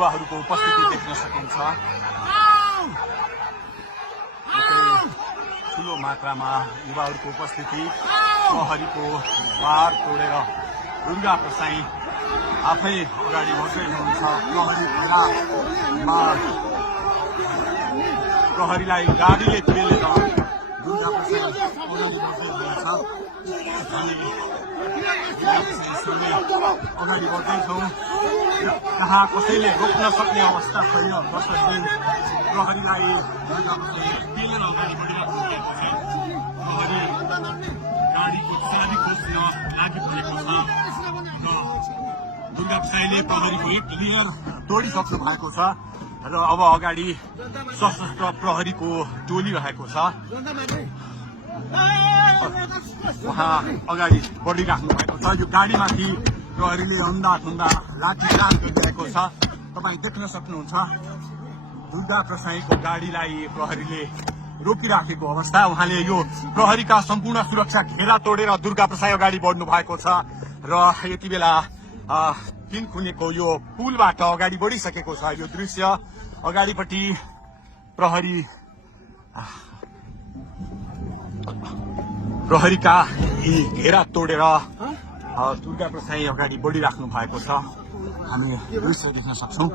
युवाहरूको उपस्थिति देख्न सकिन्छ। ठुलो मात्रामा युवाहरूको उपस्थिति, प्रहरीको बार तोडेर दुर्गा प्रसाई आफै अगाडि बढ्दै हुनुहुन्छ। प्रहरीलाई गाडीले पेलेर दुर्गा प्रसाई अगाडि बढ्दै हुनुहुन्छ। अगाडि बढ्दैछौँ, कहाँ कसैले रोक्न सक्ने अवस्था छैन। कसैले प्रहरीलाई पेलेर अगाडि बढिरहेको छ। प्रहरी गाडीको चाबी खोज्न लागिपरेको छ। दुर्गा प्रसाईले प्रहरीको एक लेयर तोडिसक्नु भएको छ र अब अगाडि सशस्त्र प्रहरीको टोली रहेको छ। उहाँ अगाडि बढिराख्नु भएको छ। यो गाडीमाथि प्रहरीले अन्धाधुन्दा लाठीचार्ज गरिरहेको छ। तपाईँ देख्न सक्नुहुन्छ दुर्गा प्रसाईको गाडीलाई प्रहरीले रोकिराखेको अवस्था। उहाँले यो प्रहरीका सम्पूर्ण सुरक्षा घेरा तोडेर दुर्गा प्रसाई अगाडि बढ्नु भएको छ र यति बेला तीनखुनेको यो पुलबाट अगाडि बढिसकेको छ। यो दृश्य अगाडिपट्टि प्रहरीका यी घेरा तोडेर दुर्गा प्रसाई अगाडि बढिराख्नु भएको छ। हामी दृश्य देख्न सक्छौँ।